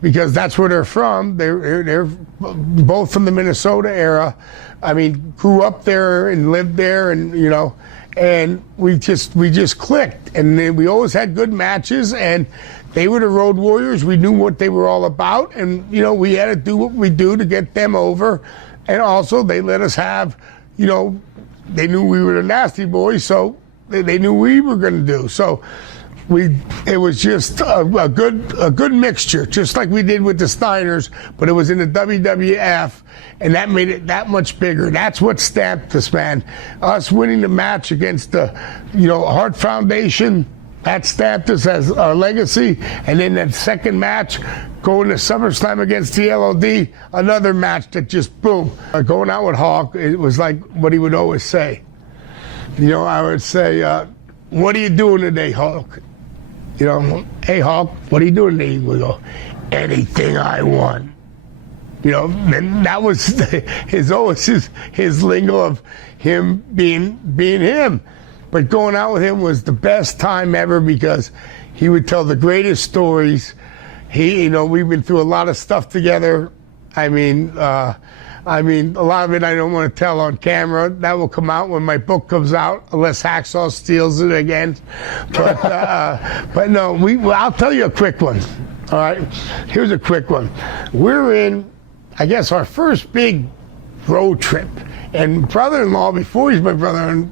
because that's where they're from. They're both from the Minnesota era. I mean, grew up there and lived there, and and we just clicked, and then we always had good matches, and they were the Road Warriors. We knew what they were all about, and we had to do what we do to get them over, and also they let us have, they knew we were the Nasty Boys, so they knew we were going to do. So it was just a good mixture, just like we did with the Steiners, but it was in the WWF, and that made it that much bigger. That's what stamped us, man. Us winning the match against the, Hart Foundation, that stamped us as our legacy. And then that second match, going to SummerSlam against the LOD, another match that just boom. Going out with Hawk, it was like what he would always say. I would say, "What are you doing today, Hulk?" "Hey, Hulk, what are you doing today?" We go, "Anything I want." And that was his lingo of him being him. But going out with him was the best time ever, because he would tell the greatest stories. We've been through a lot of stuff together. I mean, a lot of it I don't want to tell on camera. That will come out when my book comes out, unless Hacksaw steals it again. But no, I'll tell you a quick one. All right, here's a quick one. We're in, I guess, our first big road trip, and brother-in-law, before he's my brother,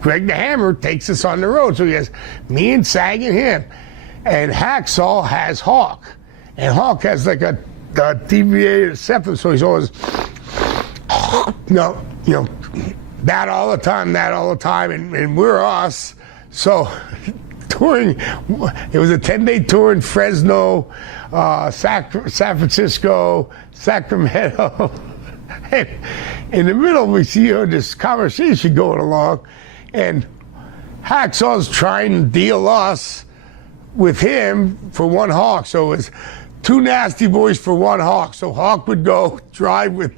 Greg the Hammer, takes us on the road. So he has me and Sag and him, and Hacksaw has Hawk, and Hawk has like a deviated septum, so he's always that all the time, and we're us. So touring, it was a 10-day tour in Fresno, San Francisco, Sacramento. And in the middle, we see this conversation going along, and Hacksaw's trying to deal us with him for one Hawk. So it was two Nasty Boys for one Hawk. So Hawk would go drive with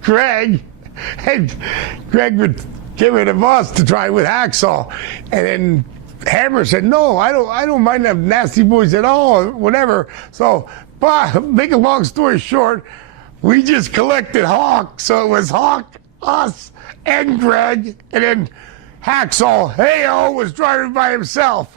Greg, and Greg would get rid of us to drive with Hacksaw. And then Hammer said, "No, I don't mind them Nasty Boys at all, or whatever." So, but make a long story short, we just collected Hawk. So it was Hawk, us, and Greg, and then Hacksaw, was driving by himself.